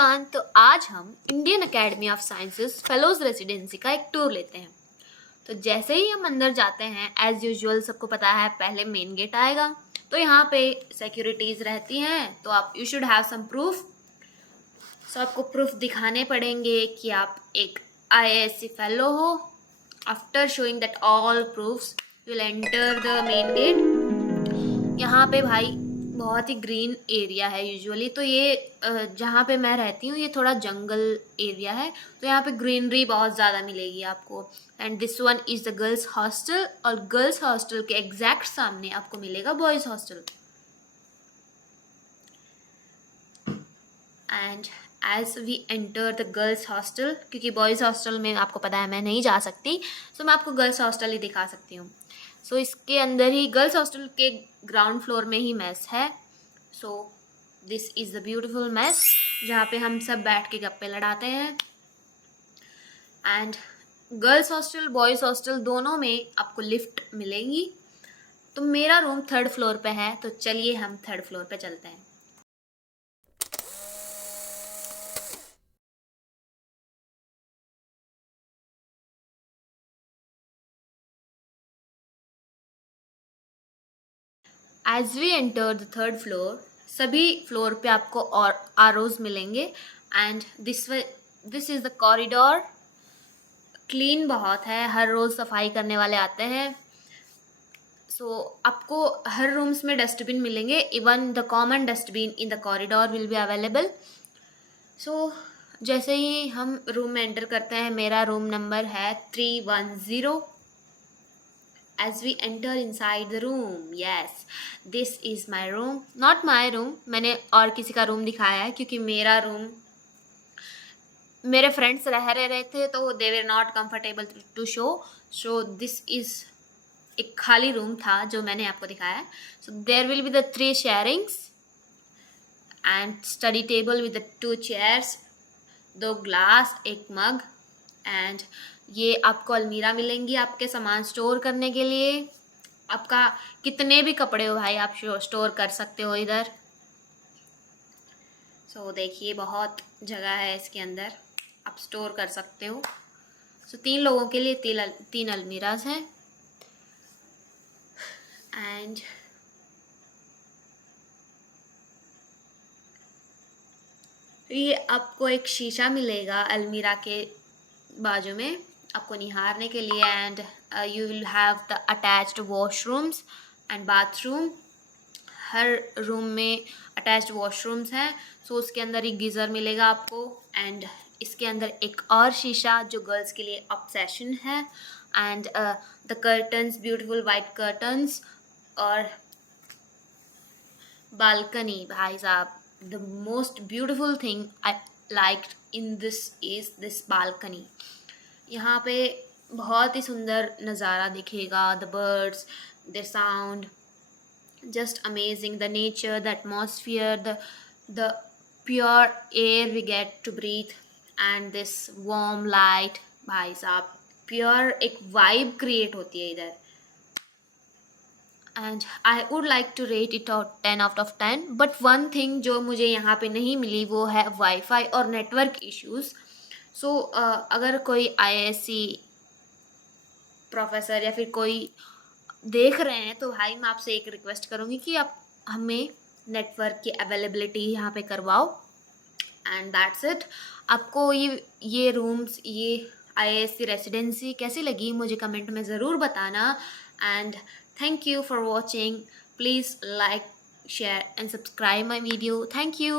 Everyone, तो आज हम Indian academy of sciences fellows residency का एक टूर लेते हैं। तो जैसे ही हम अंदर जाते हैं, एज यूजुअल सबको पता है पहले मेन गेट आएगा। तो यहाँ पे सिक्योरिटीज़ रहती हैं, तो आप you should have some proof. So आपको प्रूफ दिखाने पड़ेंगे कि आप एक IISc फेलो हो। After showing that all proofs you will enter the main gate. यहाँ पे भाई बहुत ही ग्रीन एरिया है यूजुअली। तो ये जहाँ पे मैं रहती हूँ ये थोड़ा जंगल एरिया है, तो यहाँ पे ग्रीनरी बहुत ज़्यादा मिलेगी आपको। And this one is the girls hostel, और गर्ल्स हॉस्टल के एग्जैक्ट सामने आपको मिलेगा boys hostel. And as we enter the girls hostel, क्योंकि बॉयज़ हॉस्टल में आपको पता है मैं नहीं जा सकती, सो मैं आपको गर्ल्स हॉस्टल ही दिखा सकती हूँ। सो इसके अंदर ही गर्ल्स हॉस्टल के ग्राउंड फ्लोर में ही मेस है। So this is the beautiful mess जहाँ पे हम सब बैठ के गप्पे लड़ाते हैं। And girls hostel boys hostel दोनों में आपको लिफ्ट मिलेगी। तो मेरा रूम 3rd फ्लोर पे है, तो चलिए हम 3rd फ्लोर पे चलते हैं। As we enter the 3rd floor, सभी फ्लोर पे आपको और आरोज मिलेंगे। And this is the corridor. Clean बहुत है, हर रोज़ सफाई करने वाले आते हैं। सो आपको हर रूम्स में डस्टबिन मिलेंगे, even the common dustbin in the corridor will be available. So जैसे ही हम रूम में एंटर करते हैं, मेरा रूम नंबर है 310। As we enter inside the room, yes, this is my room, not my room. मैंने और किसी का रूम दिखाया है, क्योंकि मेरा रूम मेरे फ्रेंड्स रह रहे थे, तो they were not comfortable to show. So this is एक खाली रूम था जो मैंने आपको दिखाया है। So there will be the 3 sharings and study table with the 2 chairs, 2 glass, 1 mug. And ये आपको अलमीरा मिलेंगी आपके सामान स्टोर करने के लिए। आपका कितने भी कपड़े हो भाई, आप स्टोर कर सकते हो इधर। सो देखिए बहुत जगह है इसके अंदर, आप स्टोर कर सकते हो। सो 3 लोगों के लिए 3 अलमीराज हैं। एंड ये आपको एक शीशा मिलेगा अलमीरा के बाजू में आपको निहारने के लिए। And you will have the attached washrooms and bathroom. Her room में अटैच्ड वॉशरूम्स हैं। सो उसके अंदर एक गीज़र मिलेगा आपको। एंड इसके अंदर एक और शीशा जो गर्ल्स के लिए ऑब्सेशन है। And the curtains, beautiful white curtains, और बालकनी। भाई साहब, the most beautiful thing I liked in this is this balcony. यहाँ पे बहुत ही सुंदर नज़ारा दिखेगा। The birds, the sound, just amazing. The nature, the atmosphere, the pure air we get to breathe, and this warm light. भाई साहब, pure एक वाइब क्रिएट होती है इधर। And I would like to rate it out 10 out of 10। But one thing जो मुझे यहाँ पे नहीं मिली वो है वाईफाई और नेटवर्क इश्यूज़। सो अगर कोई IISc प्रोफेसर या फिर कोई देख रहे हैं, तो भाई मैं आपसे एक रिक्वेस्ट करूँगी कि आप हमें नेटवर्क की अवेलेबिलिटी यहाँ पे करवाओ। And that's it. आपको ये रूम्स, ये IISc रेसिडेंसी कैसी लगी मुझे कमेंट में ज़रूर बताना। And thank you for watching. Please like, share and subscribe my video. Thank you.